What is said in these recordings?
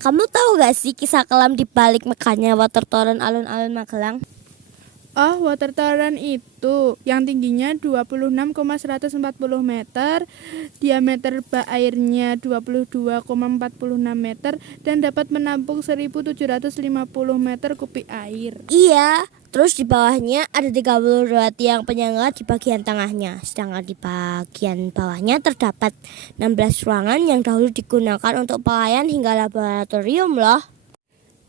Kamu tahu gak sih kisah kelam di balik megahnya water torrent alun-alun Magelang? Oh, water torrent itu yang tingginya 26,140 meter, diameter bak airnya 22,46 meter, dan dapat menampung 1.750 meter kubik air. Iya, terus di bawahnya ada 32 tiang penyangga di bagian tengahnya. Sedangkan di bagian bawahnya terdapat 16 ruangan yang dahulu digunakan untuk pelayan hingga laboratorium loh.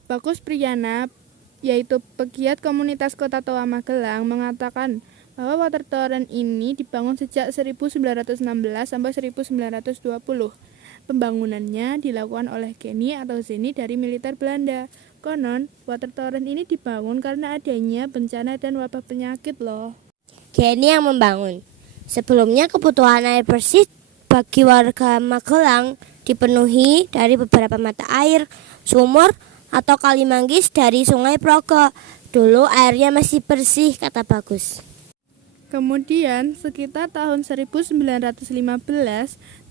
Bagus Priyana, yaitu pegiat komunitas Kota Tua Magelang, mengatakan bahwa water torrent ini dibangun sejak 1916 sampai 1920. Pembangunannya dilakukan oleh Kenny atau Zeni dari militer Belanda. Konon, water torrent ini dibangun karena adanya bencana dan wabah penyakit loh. Kenny yang membangun. Sebelumnya kebutuhan air bersih bagi warga Magelang dipenuhi dari beberapa mata air, sumur, atau kali manggis dari Sungai Progo. Dulu airnya masih bersih, kata Bagus. Kemudian, sekitar tahun 1915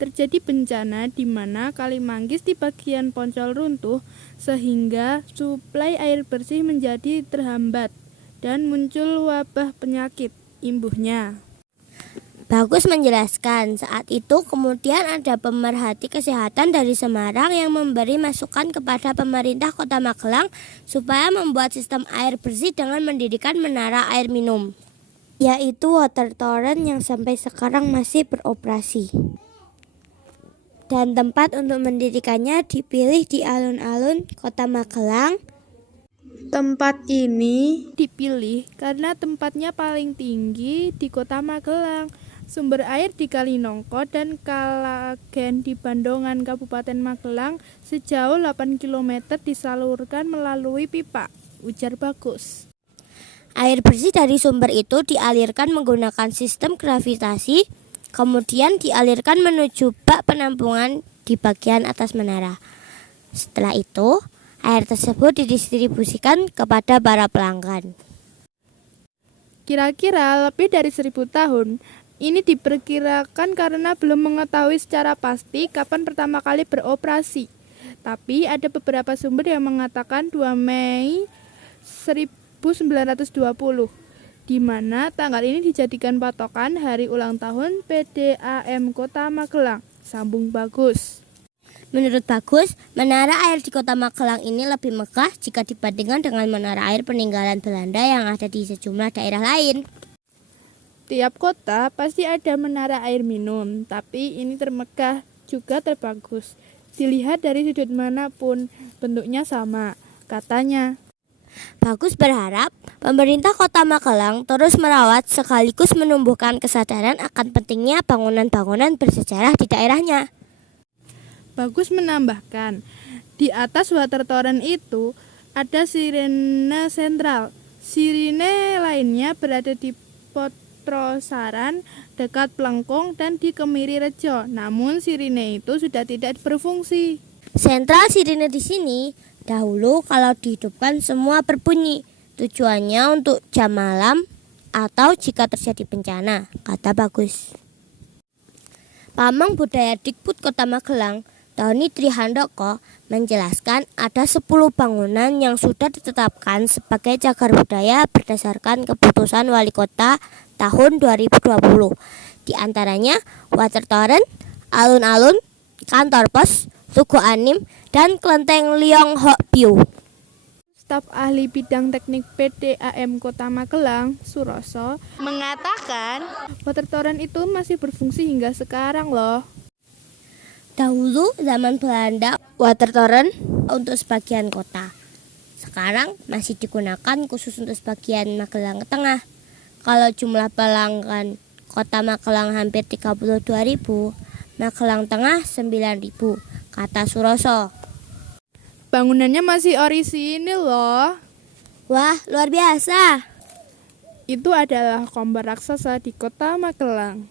terjadi bencana di mana kali manggis di bagian Poncol runtuh sehingga suplai air bersih menjadi terhambat dan muncul wabah penyakit imbuhnya. Bagus menjelaskan, saat itu kemudian ada pemerhati kesehatan dari Semarang yang memberi masukan kepada pemerintah Kota Magelang supaya membuat sistem air bersih dengan mendirikan menara air minum, yaitu water torrent yang sampai sekarang masih beroperasi. Dan tempat untuk mendirikannya dipilih di alun-alun Kota Magelang. Tempat ini dipilih karena tempatnya paling tinggi di Kota Magelang. Sumber air di Kali Nongko dan Kalagen di Bandongan, Kabupaten Magelang sejauh 8 km disalurkan melalui pipa, ujar Bagus. Air bersih dari sumber itu dialirkan menggunakan sistem gravitasi, kemudian dialirkan menuju bak penampungan di bagian atas menara. Setelah itu, air tersebut didistribusikan kepada para pelanggan. Kira-kira lebih dari 1.000 tahun. Ini diperkirakan karena belum mengetahui secara pasti kapan pertama kali beroperasi. Tapi ada beberapa sumber yang mengatakan 2 Mei 1920, di mana tanggal ini dijadikan patokan hari ulang tahun PDAM Kota Magelang. Sambung Bagus. Menurut Bagus, menara air di Kota Magelang ini lebih megah jika dibandingkan dengan menara air peninggalan Belanda yang ada di sejumlah daerah lain. Tiap kota pasti ada menara air minum, tapi ini termegah juga terbagus. Dilihat dari sudut manapun, bentuknya sama, katanya. Bagus berharap pemerintah Kota Magelang terus merawat sekaligus menumbuhkan kesadaran akan pentingnya bangunan-bangunan bersejarah di daerahnya. Bagus menambahkan, di atas water torrent itu ada sirene sentral. Sirine lainnya berada di Potrosaran, dekat Plengkung, dan di Kemiri Rejo. Namun sirine itu sudah tidak berfungsi. Sentral sirine di sini dahulu kalau dihidupkan semua berbunyi. Tujuannya untuk jam malam atau jika terjadi bencana, kata Bagus. Pamong Budaya Dikbud Kota Magelang, Tony Trihandoko, menjelaskan ada 10 bangunan yang sudah ditetapkan sebagai cagar budaya berdasarkan keputusan Wali Kota tahun 2020. Di antaranya water torrent, alun-alun, kantor pos, Tugu Anim, dan Kelenteng Liong Hok Piu. Staf ahli bidang teknik PDAM Kota Magelang, Suroso, mengatakan water torrent itu masih berfungsi hingga sekarang loh. Dahulu zaman Belanda, water torrent untuk sebagian kota. Sekarang masih digunakan khusus untuk sebagian Magelang Tengah. Kalau jumlah pelanggan Kota Magelang hampir 32.000, Magelang Tengah 9.000, kata Suroso. Bangunannya masih orisinil loh. Wah, luar biasa. Itu adalah kombar raksasa di Kota Magelang.